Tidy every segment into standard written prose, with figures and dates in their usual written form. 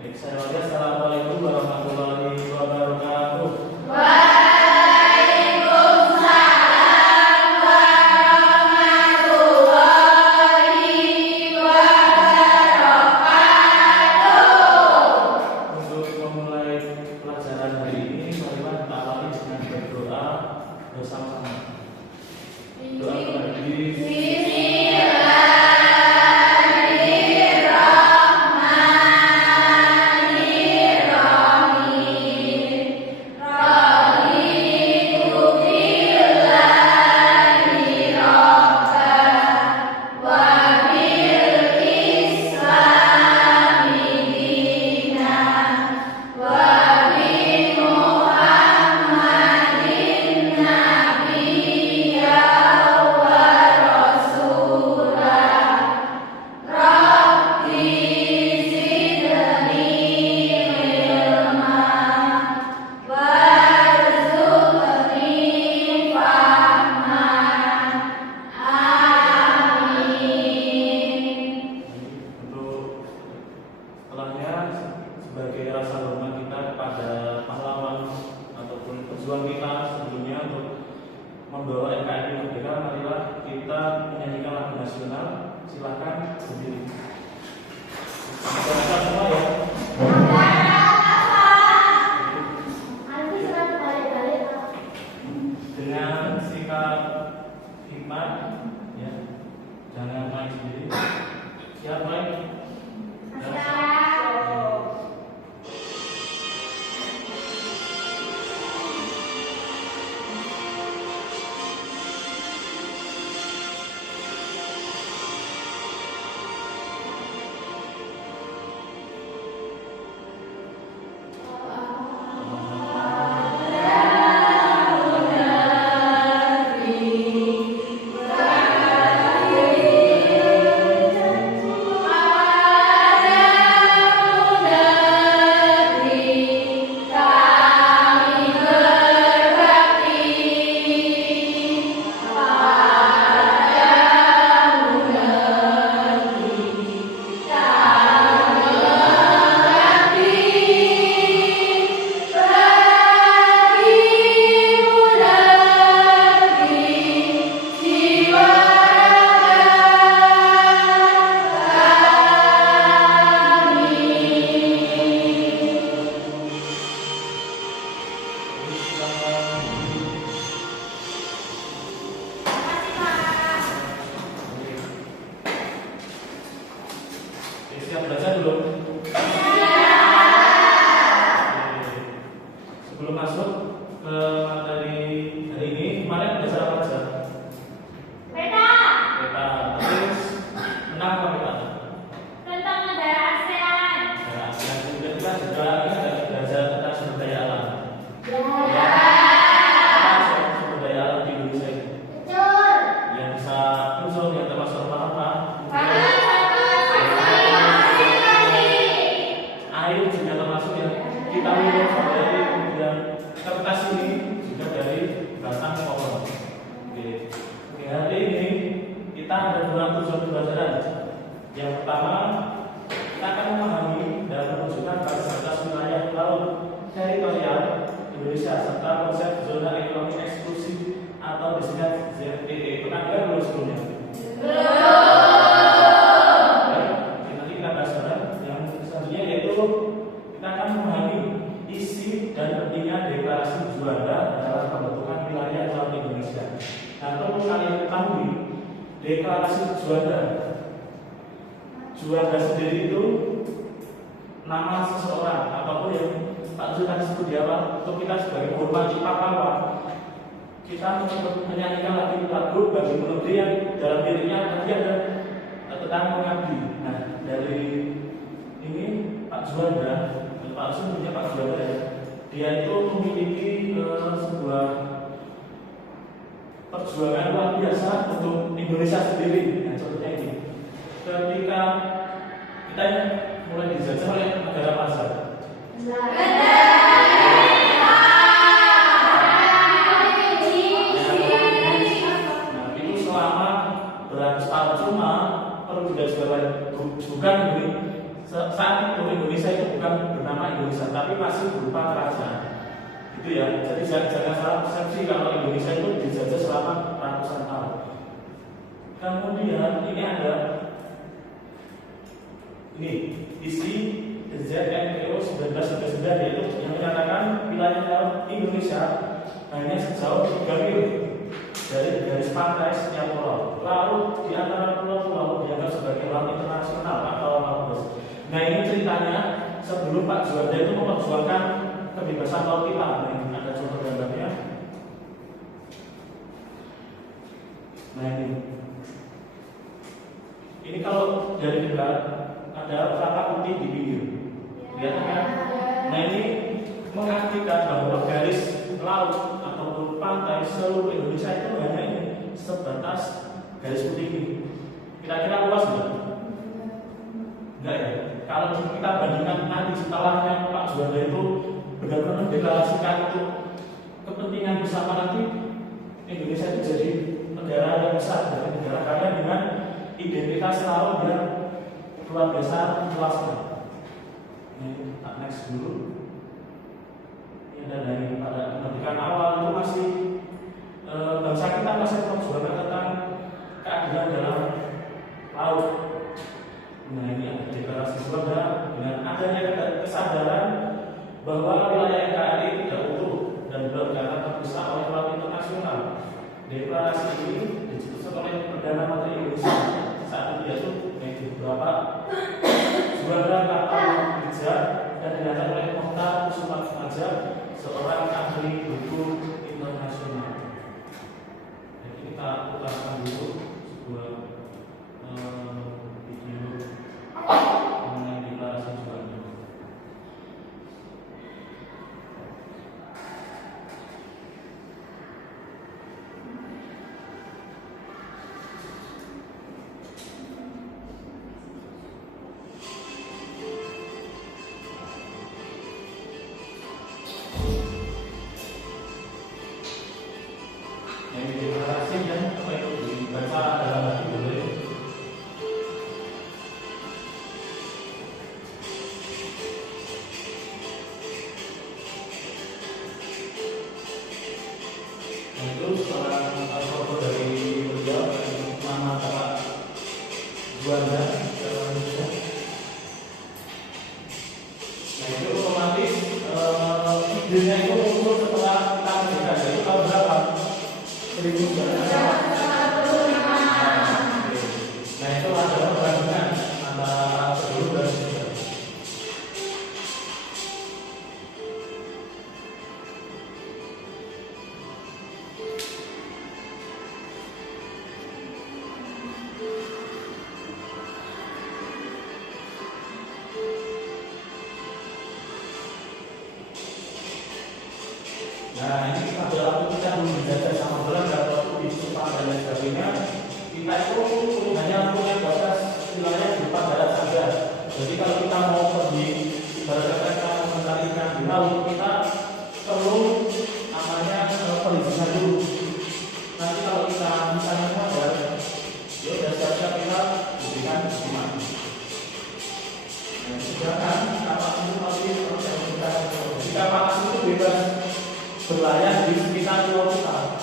Baik, saya ulangi. Assalamualaikum warahmatullahi wabarakatuh. Waalaikumsalam warahmatullahi wabarakatuh. Untuk memulai pelajaran hari ini, marilah kita awali dengan berdoa bersama-sama. Doa bagi sebagai rasa hormat kita kepada pahlawan ataupun pejuang kita sebelumnya untuk membawa NKRI merdeka, marilah kita menyanyikan lagu nasional. Silakan berdiri. Kita semua ya. Dengan sikap hikmat, ya, jangan main sendiri. Siap main? Siap belajar belum? Sebelum masuk ke materi hari ini, kemarin belajar apa aja? Peta. Terus menang apa peta? Tentang negara ASEAN. Negara ASEAN. Kemudian kita juga ada belajar tentang sumber daya alam. Sumber daya alam di Indonesia ini. Betul. Yang bisa muncul yang termasuk apa? Air juga termasuk yang kita minum dari kemudian kertas ini juga dari batang pohon. Oke, hari ini kita ada dua tujuan pembelajaran. Yang pertama, kita akan memahami dan menunjukkan batas wilayah laut teritorial Indonesia serta konsep zona ekonomi eksklusif atau disingkat ZEE. Pernah dengar belum sebelumnya? Nanti kita bahas bareng. Yang selanjutnya yaitu kita akan memahami isi dan pentingnya deklarasi juanda dalam pembentukan wilayah laut Indonesia. Nah, perlu kalian ketahui deklarasi juanda sendiri itu nama seseorang apapun yang Pak Zul tadi sebut di awal, untuk kita sebagai menghormati pahlawan, kita menyanyikan lagu bagi melodi yang dalam dirinya tadi ada tentang mengabdi. Nah, dari ini Pak Juanda, Pak Zul punya Pak Juanda ya, dia itu memiliki sebuah perjuangan luar biasa untuk Indonesia sendiri. Nah, contohnya ini, ketika kita mulai dijajah oleh negara pasar. Itu selama beratus tahun cuma perlu juga bukan ini saat itu Indonesia itu bukan bernama Indonesia, tapi masih berupa kerajaan. Itu ya. Jadi jangan salah persepsi kalau Indonesia itu dijajah selama ratusan tahun. Kemudian ini ada ini isi ZMPO 1999 yaitu yang menyatakan wilayah Indonesia hanya sejauh 3 mil dari garis pantai setiap pulau. Laut di antara pulau-pulau dianggap sebagai laut internasional atau laut bebas. Nah ini ceritanya sebelum Pak Juanda itu memperjuangkan kebebasan laut kita. Nah ini ada contoh gambarnya. Nah ini kalau dari dekat ada kata putih di pinggir. Lihat kan? Nah ini mengartikan bahwa garis laut ataupun pantai seluruh Indonesia itu hanya ini sebatas garis putih ini. Kira-kira luas nggak? Enggak ya. Kalau kita bandingkan nanti setelahnya Pak Juanda itu benar-benar mendeklarasikan itu kepentingan bersama nanti Indonesia itu jadi negara yang besar, jadi negara kaya dengan identitas laut yang luar biasa luasnya. Ini next dulu. Ini ada dari pada kemerdekaan awal itu masih bangsa kita masih memperjuangkan tentang keadilan dalam laut. Nah ini ada deklarasi Juanda dengan adanya kesadaran bahwa wilayah NKRI tidak utuh dan berdasarkan terpisah oleh laut internasional. Deklarasi ini dicetuskan oleh Perdana Menteri Indonesia saat itu yaitu beberapa Juanda Karta Wirja dan dilakukan oleh Mohtar Kusumaatmadja, seorang ahli hukum internasional. Jadi kita putarkan dulu sebuah video mengenai deklarasi Juanda. Yang deklarasi dan apa itu dibaca dalam hati boleh. Nah itu seorang foto dari beliau nama Pak Juanda dalam Indonesia. Nah itu otomatis idenya itu muncul setelah kita merdeka. Itu tahun berapa? 1945. Nah itu ada perbandingan antara sebelum dan sesudah. Nah ini pada waktu kita belum dijajah sama Belanda atau di Jepang dan lain sebagainya, kita itu hanya punya batas wilayah di darat saja. Jadi kalau kita mau pergi ibaratnya kita mencari ikan di laut, kita perlu namanya perizinan dulu. Nanti kalau kita misalnya modal, ya sudah siap-siap kita berikan ikan. Nah sedangkan kapal itu masih proses kita. Jadi kapal itu bebas berlayar di sekitar pulau kita.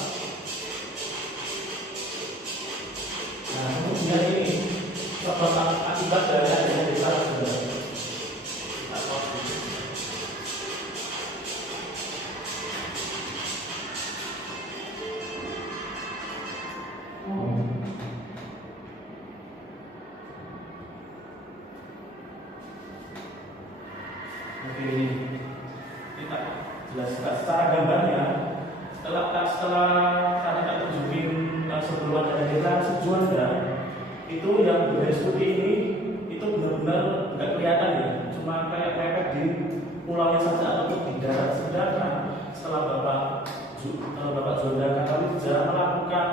Nah, kemudian ini sebab akibat dari adanya deklarasi Juanda. Oke, ini kita jelaskan secara gambarnya. Setelah tadi tak tunjukin sebelum ada deklarasi Juanda, itu yang garis putih ini itu benar-benar nggak kelihatan ya, cuma kayak mepet di pulaunya saja atau di darat. Sedangkan setelah Bapak Juanda Karta Wirja melakukan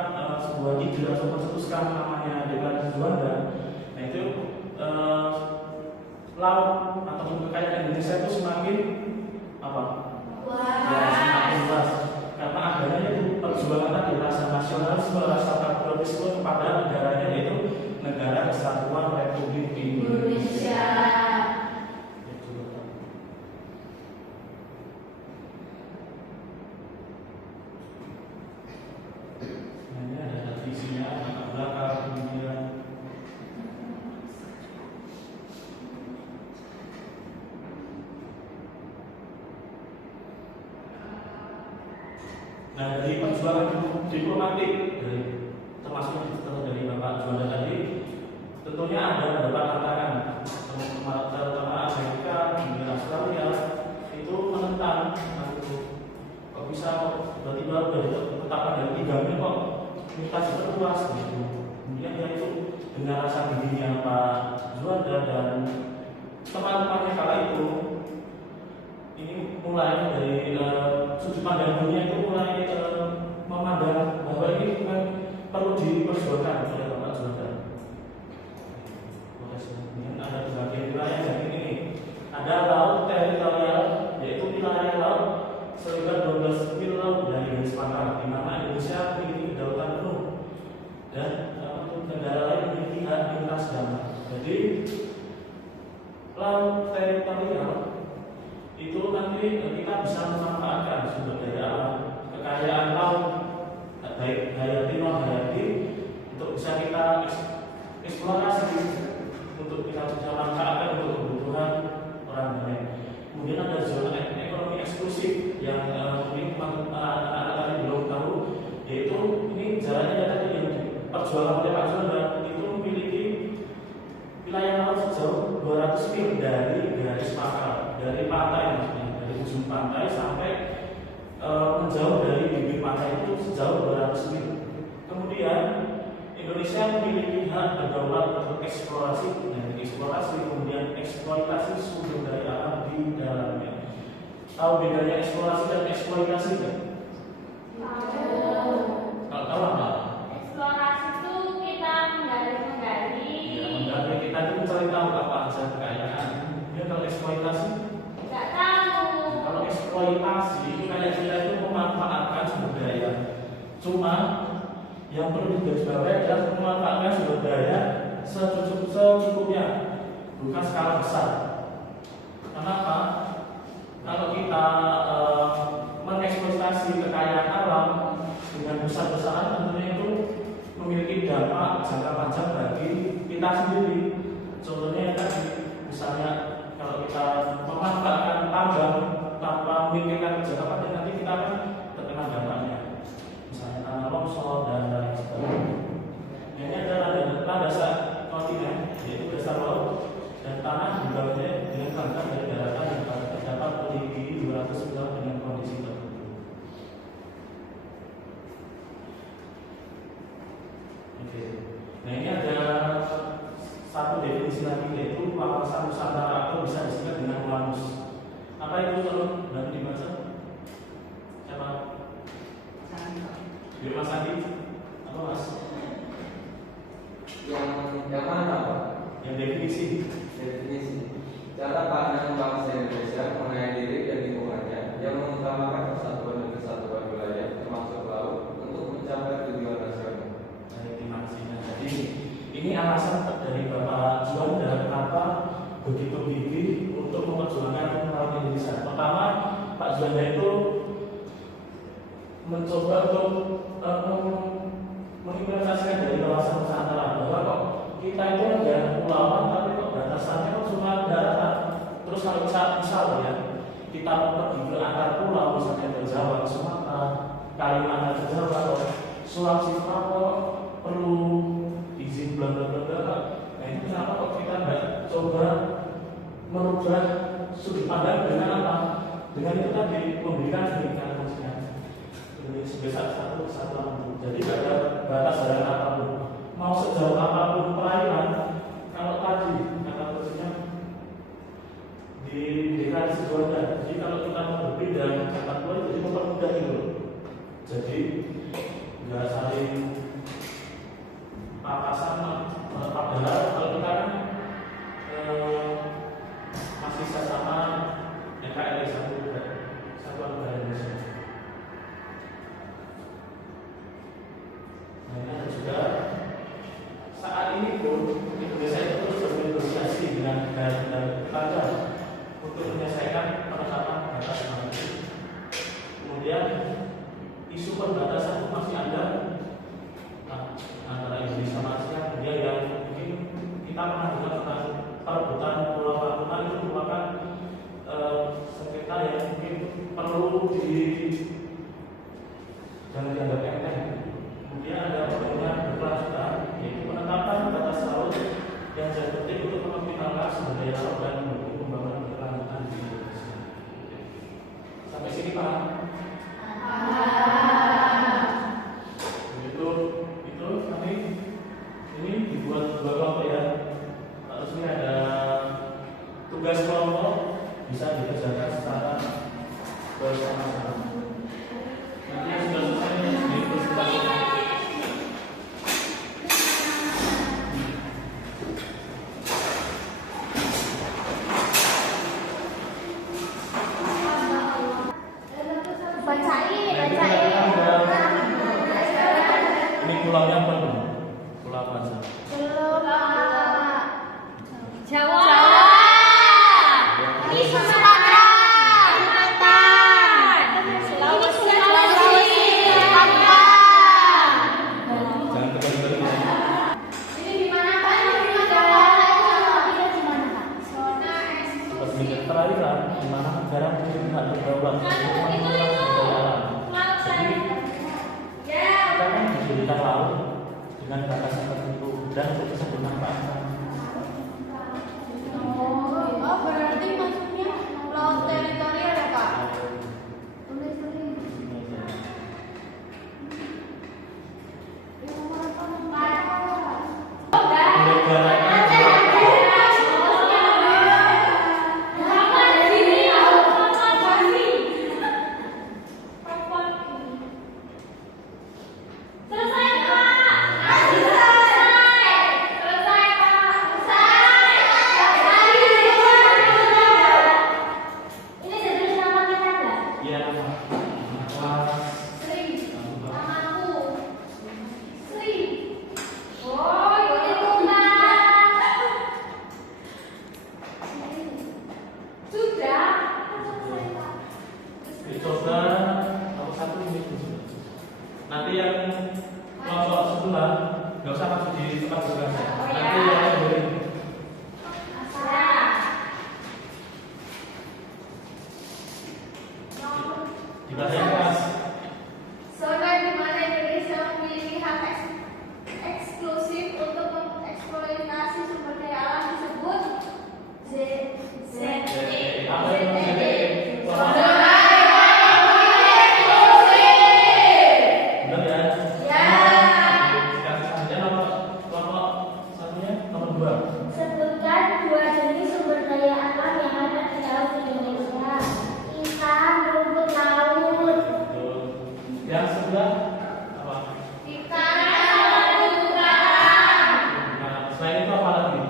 sebuah ide atau mencetuskan namanya deklarasi Juanda, nah itu laut ataupun kekayaan Indonesia itu semakin apa? Ya, semakin luas karena adanya itu perjuangan tadi rasa nasionalisme, rasa patriotisme kepada negaranya, yaitu negara kesatuan Republik Indonesia. Nah, dari perjuangan diplomatik termasuk dari Bapak Juanda tadi, tentunya ada beberapa tantangan, terutama Amerika, kemudian Australia itu menentang kok bisa tiba-tiba udah ditetapkan dari 3 mil kok mutasi terluas gitu. Kemudian dia itu dengan rasa giginya Pak Juanda dan teman-temannya kala itu ini mulai dari sudut pandang dunia itu mulai memandang bahwa ini perlu diperjuangkan oleh Bapak Juanda. Kemudian ada berbagai wilayah yang ini ada laut teritorial, yaitu wilayah laut selebar 12 mil laut dari garis pantai, di mana Indonesia memiliki kedaulatan penuh dan negara lain memiliki hak lintas damai. Jadi laut teritorial itu nanti kita bisa memanfaatkan sumber daya alam, kekayaan laut, baik hayati non hayati, untuk bisa kita eksplorasi, untuk kita bisa manfaatkan untuk kebutuhan orang lain. Kemudian ada zona ekonomi eksklusif yang mungkin anak-anak tadi belum tahu, yaitu ini jalannya tadi yang perjuangan oleh Pak Juanda itu memiliki wilayah laut sejauh 200 mil dari garis pangkal, dari pantai maksudnya, dari ujung pantai sampai menjauh dari bibir pantai itu sejauh 200 mil. Kemudian Indonesia memiliki hak berdaulat untuk eksplorasi, kemudian eksploitasi sumber daya alam di dalamnya. Tahu bedanya eksplorasi dan eksploitasi kan? Kalau tahu apa? Eksplorasi itu kita menggali. Ya, menggali kita itu mencari tahu apa aja kekayaan. Ya, kalau eksploitasi? Nggak tahu. Kalau eksploitasi itu kayak kita itu memanfaatkan sumber daya. Cuma yang perlu digarisbawahi adalah memanfaatkan sumber daya secukupnya, bukan skala besar. Kenapa? Kalau kita mengeksploitasi kekayaan alam dengan besar-besaran, tentunya itu memiliki dampak jangka panjang bagi kita sendiri. Contohnya tadi, misalnya kalau kita memanfaatkan tambang tanpa memikirkan jangka panjang, nanti kita akan terkena dampaknya, misalnya tanah longsor dan lain sebagainya. Ini adalah landasan kontinen, yaitu dasar laut dan tanah di bawahnya dengan bangkai dari daratan yang terdapat tinggi 200 km dengan kondisi tertentu. Oke. Nah, ini ada satu definisi lagi, yaitu kawasan Nusantara atau bisa disebut dengan UNANUS. Apa itu? Tolong bantu dibaca. Siapa? Mas Andi. Apa Mas? Yang mana Pak? Yang definisi. Cara pandang bangsa Indonesia mengenai diri dan lingkungannya yang mengutamakan persatuan dan kesatuan wilayah termasuk laut untuk mencapai tujuan nasional. Jadi ini alasan dari Bapak Juanda kenapa begitu gigih untuk memperjuangkan laut Indonesia. Pertama, Pak Juanda itu mencoba untuk mengimplementasikan dari kawasan Nusantara bahwa kok kita itu negara kepulauan tapi kok batasannya kok cuma daratan. Terus kalau misal ya kita pergi ke antar pulau, misalnya ke Jawa, Sumatera, Kalimantan, Jawa, Sulawesi, Papua perlu izin bla bla bla. Nah itu kenapa kok kita nggak coba merubah sudut pandang dengan apa? Dengan itu tadi memberikan pendidikan sebesar satu kesatuan. Jadi tidak ada batas dari apapun. Mau sejauh apapun perairan, kalau tadi kata kuncinya di deklarasi Juanda. Jadi kalau kita mau berbeda kata kuncinya, jadi mempermudah itu. Jadi nggak saling papasan. Padahal kalau kita kan masih sesama NKRI satuan negara Indonesia. Nah, juga saat ini pun Indonesia itu terus bernegosiasi dengan negara tetangga untuk menyelesaikan penetapan batas laut. Kemudian isu perbatasan itu masih ada antara Indonesia sama Asia. Kemudian yang mungkin kita pernah dengar tentang perebutan Pulau Natuna itu merupakan sengketa yang mungkin perlu jangan dianggap enteng. Kemudian ada pemenuhan berkelanjutan, yaitu penetapan batas laut yang jadi penting untuk mengoptimalkan sumber daya laut dan mendukung pembangunan berkelanjutan di Indonesia. Sampai sini paham? Itu kami ini dibuat 2 kelompok ya. Terus ini ada tugas kelompok bisa dikerjakan secara bersama-sama. Nanti yang sudah selesai dipresentasikan. Ini pulaunya apa dulu? Pulau apa aja? Jawa. Ini Sumatera. Sulawesi. Papua. jangan kebalik-balik ya. Ini di mana Pak? Di Jawa. Ini di mana Pak? Zona Seperti eksklusif. perairan di mana negara memiliki hak berdaulat untuk mengelola sumber daya alam. Jadi kita kan diberikan laut dengan batasan tertentu dan untuk bisa dimanfaatkan. Oh, berarti maksudnya laut teritorial ya Pak? Dicoba nomor 1 ini dulu. Nanti yang kelompok sebelah nggak usah masuk di tempat bergerak. Nanti yang beri di bahasa kelas. Zona di mana Indonesia memiliki hak eksklusif untuk mengeksploitasi sumber daya alam disebut Apa itu maksudnya? Zona ekonomi eksklusif. Benar ya? Ya. Sekarang selanjutnya kelompok satunya nomor 2. Sebutkan 2 jenis sumber daya alam yang ada di laut Indonesia. Ikan, rumput laut. Betul. Yang sebelah apa? Ikan terumbu-karang. Nah, selain itu apa lagi?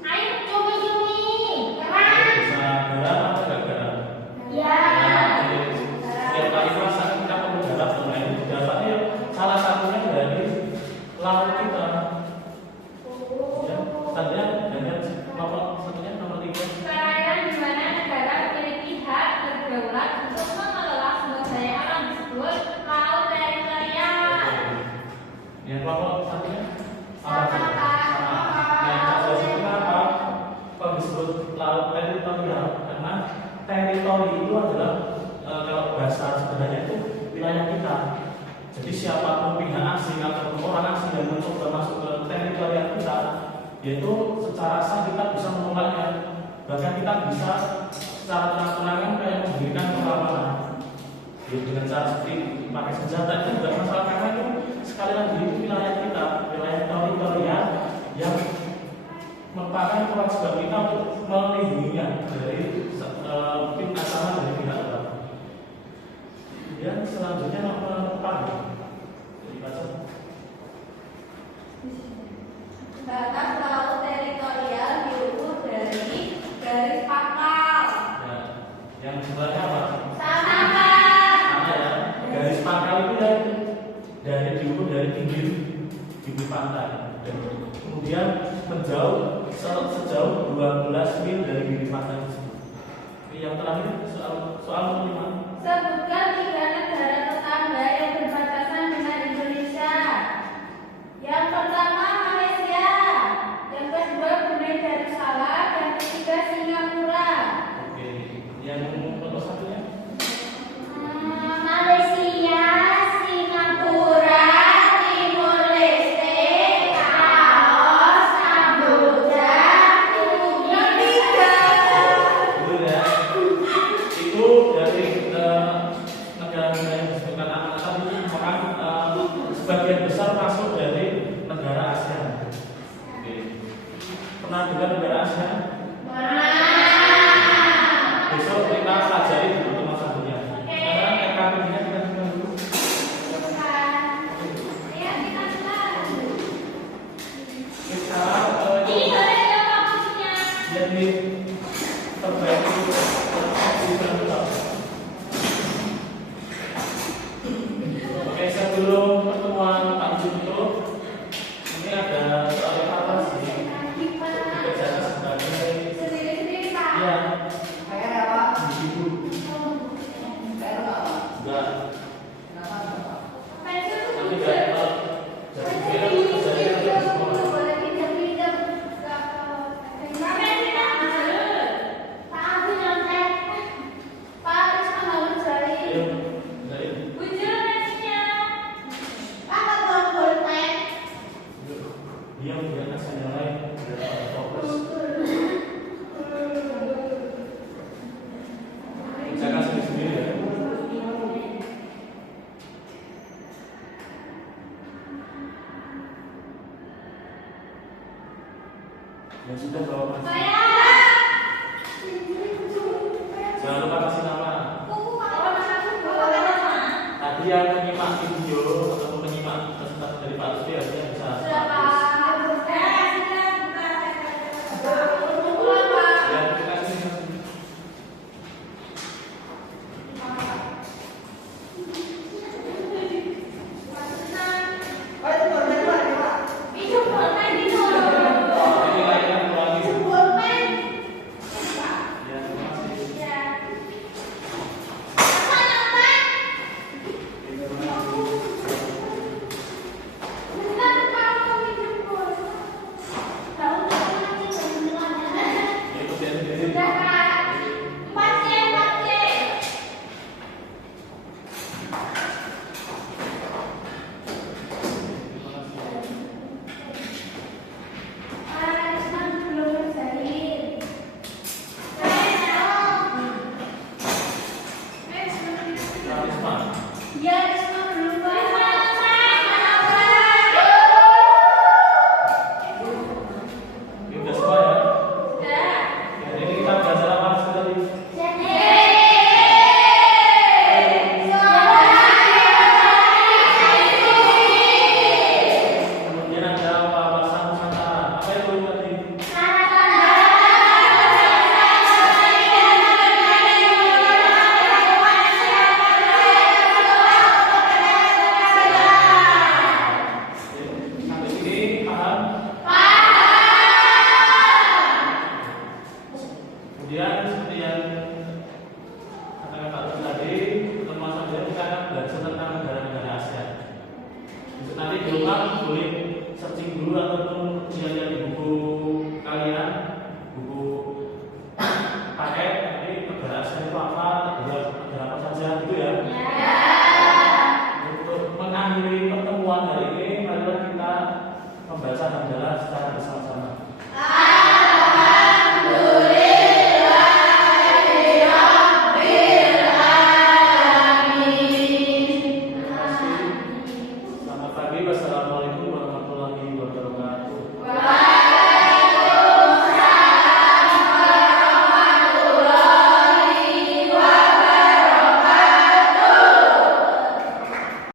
Air cumi-cumi. Bisa garam atau nggak garam? Ya. Setiap kali masak kita perlu garam. Nah, itu dapatnya salah satunya dari laut kita. Ya, satunya dan kelompok satunya nomor 3. Perairan di mana negara memiliki hak berdaulat untuk mengelola sumber daya alam disebut laut teritorial. Yang kelompok satunya Sama, apa? Pak. Nah, maksudnya kenapa? Kalau disebut laut teritorial karena teritori itu adalah kalau bahasa sebenarnya itu wilayah kita. Jadi siapapun pihak asing atau orang asing yang mencoba masuk ke teritorial kita, yaitu secara sah kita bisa menolaknya. Bahkan kita bisa secara terang-terangan kayak memberikan perlawanan. Ya, dengan cara seperti pakai senjata itu tidak masalah karena itu sekali lagi itu wilayah kita, wilayah teritorial yang merupakan kewajiban kita untuk melindunginya dari mungkin ancaman dari pihak luar. Kemudian selanjutnya nomor 4. Jadi baca. Batas laut teritorial diukur dari garis pangkal. Ya, yang sebelahnya apa? Sama Pak. Sama ya. Garis pangkal itu dari diukur dari bibir pantai. Dan kemudian menjauh sejauh 12 mil dari bibir pantai tersebut. Yang terakhir soal nomor 5. Sebutkan 3 negara tetangga yang berbatasan dengan Indonesia. Yang pertama Malaysia, yang kedua Brunei Darussalam, yang ketiga Singapura. Oke, yang nomor satunya Malaysia. Besok kita pelajari di pertemuan selanjutnya. Sekarang RKPD-nya kita coba dulu. Kita jadi perbaiki persepsi terbentuk. Oke, sebelum pertemuan lanjut itu, ini ada soal evaluasi dikerjakan sebagai ya ibu enggak nanti enggak jadi film kerjanya di sekolah. Ayo, dari diam biar kasih nilai biar fokus. Kerjakan sendiri-sendiri ya. Ya sudah bawa mas. Jangan lupa kasih nama. Tadi yang menyimak video atau menyimak pesan dari Pak Lutfi harusnya bisa. Ya, kita kasih. Ini lainnya ulangi. Ya, terima kasih. Ya, kerjain sendiri. Risma. Ya, Risma belum Ini udah semua ya. Ya, ini kita belajar apa sih tadi? Kemudian ada wawasan nusantara. Apa itu tadi? Sampai sini paham? Kemudian seperti yang katakan Pak Lutfi tadi, pertemuan selanjutnya kita akan belajar tentang negara-negara ASEAN. Untuk nanti di rumah boleh searching dulu ataupun lihat di buku kalian, buku paket nanti negara ASEAN itu apa, negara apa saja gitu ya. Untuk mengakhiri pertemuan hari ini, marilah kita membaca hamdalah secara bersama-sama.